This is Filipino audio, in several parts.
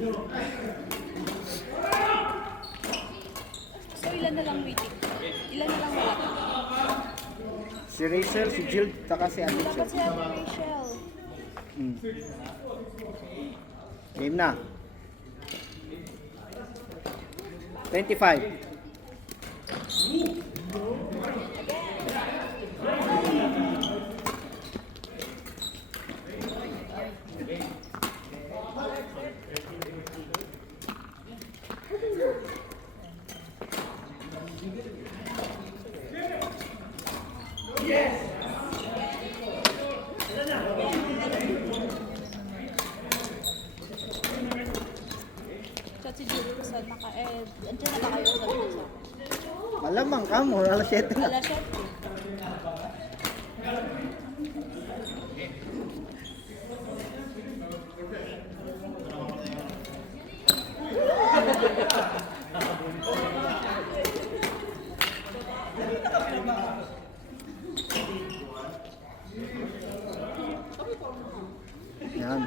So ilan na lang waiting? Ilan na lang wala? Si Rachel, si Jill, saka si Ate Dapat Jill. si Ate Rachel. Game na. 25. Chat si Julie ko saan andyan na ba kayo sa bisa? Malamang ka mo, alas 7 na. Alas 7. Yan.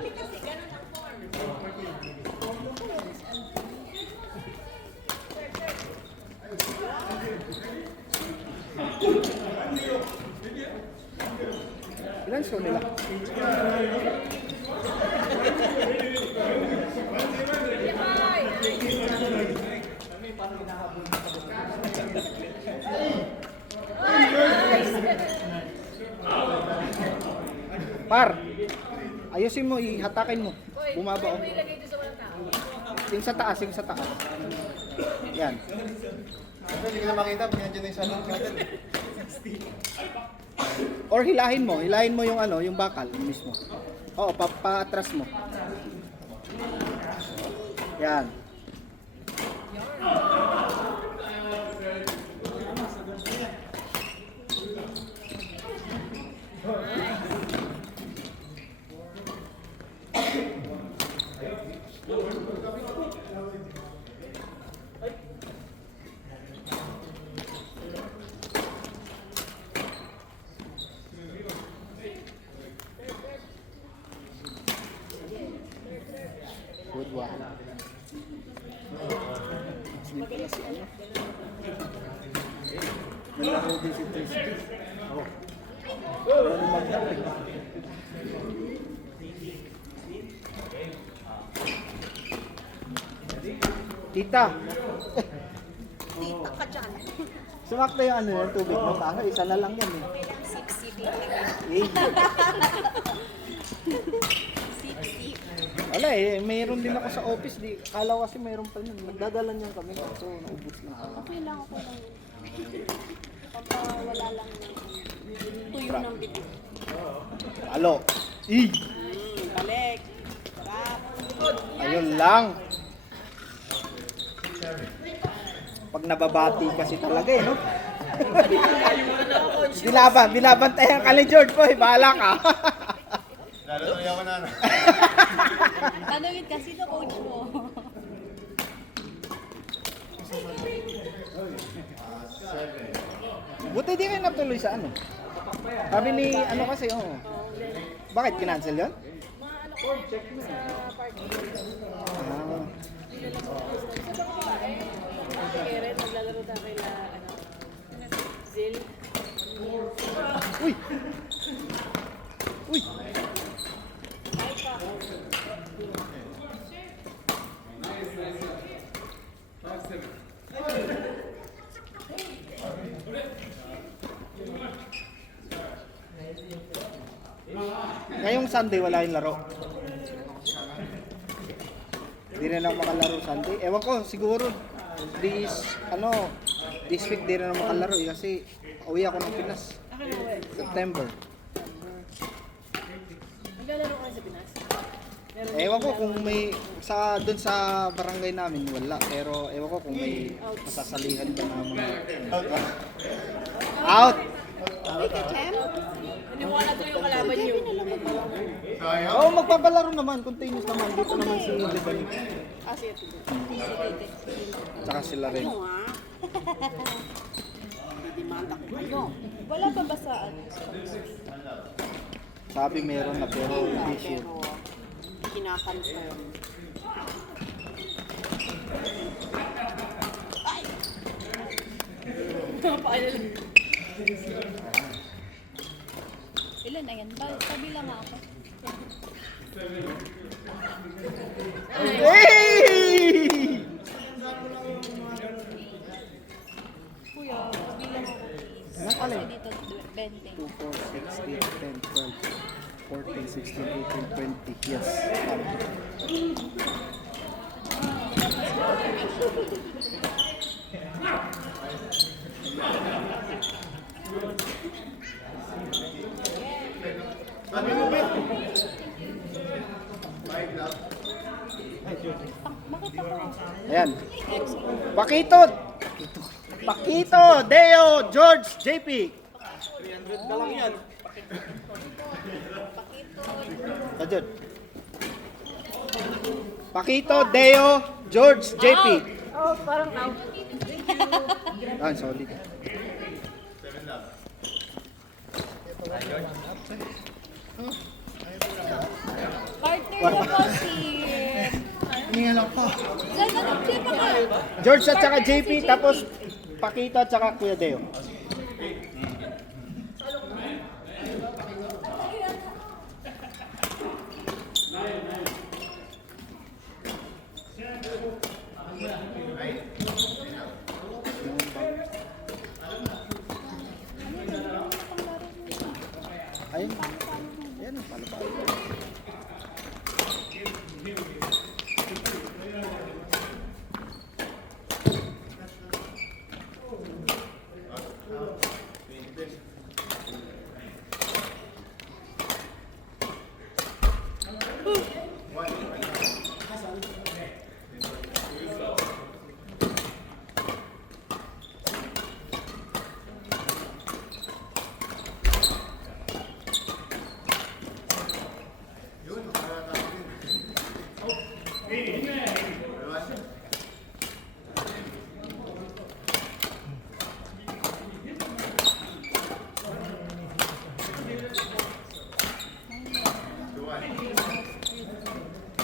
Ilan show nila? Par, ayusin mo, ihatakin mo. Bumaba o. Yung sa taas, yung sa taas. Yan. Hindi ko na makita, pinandiyan na yung salon natin. Or hilahin mo yung ano, yung bakal mismo. Oo, paatras mo. Yan. Good one. Sino pala si ano? Nalaro din si Tristan. Oh. Ano magdapit? Tita! Tita ka dyan. Sumakto yung ano yung tubig mo. Taka, isa na lang yan eh. Sip-sip. Eh, Sip-sip. wala eh, mayroon din ako sa office. Kala ko kasi mayroon pa yun. Nagdadala niyan kami. So, naubos na ako. Okay lang ako lang. Wala lang ng tuyo ng bibig. Alo! Eh! Balik. Sarap. Ayun lang. Pag nababati kasi talaga eh, no? Binabantayan ka ni George Boy, bahala ka. Lalo na yaman na. Tanungin kasi ito coach mo. Buti di kayo natuloy sa ano. Sabi ni ano kasi, oh. Bakit kinancel yun? Mga ano ko, sa party. Ah. Kaya rin, maglalaro tayo kay Zil. Uy! Uy! Ay pa. Ngayong Sunday wala yung laro. Hindi na lang makalaro Sunday. Ewan ko, siguro this week di na lang makalaro eh, kasi uwi ako ng Pinas. Akin na uwi. September. Maglalaro kayo sa Pinas? Meron Ewan ko kung may doon sa barangay namin wala, pero ewan ko kung may masasalihan pa na mga out. Uy, ka-champ? Hindi mo alam yung kalaban niyo. Sayang. Oo, magpapalaro naman, continuous naman dito naman si Lebanon. Ah, sige. Tsaka sila rin. Ano nga? Didimanda ko kayo. Wala pa ba sa ano? Sabi meron na pero hindi sure. Pero kinakonfirm. Hey! Kuya, bilang ako please. Ano pala eh? Kasi dito, 20. 2, 4, 6, 8, 10, 12, 14, 16, 18, 20. Yes. Tama. Bakit ako? Ayan. Pakito! Pakito! Deo! George! JP! Kajod. Pakito, Deo, George, JP. Oh, parang out. Ah, solid. Partner na po si... Hininga lang pa. Saan na sino ka? George at saka JP, tapos Pakito at saka Kuya Deo. Ayun. Ayan, palo-palo.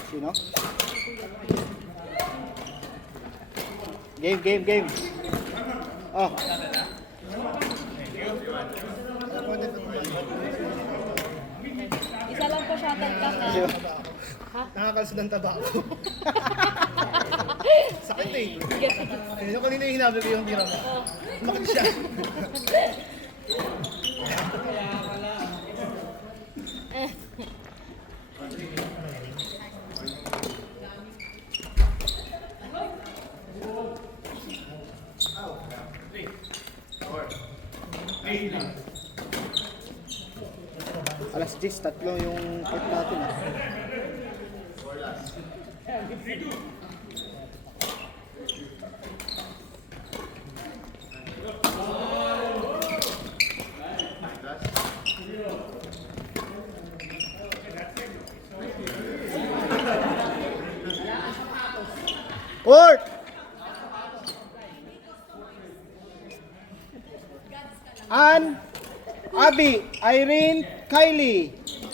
Sino? Game. Oh. Isa lang po shuttle ka na. Sino? Nakakalsod ng taba ko. Sakit eh. Yung kanina yung hinabi ko yung tira mo. Bakit siya? Alas 10, tatlo yung court natin. Court! Ann, Abby, Irene, Kylie.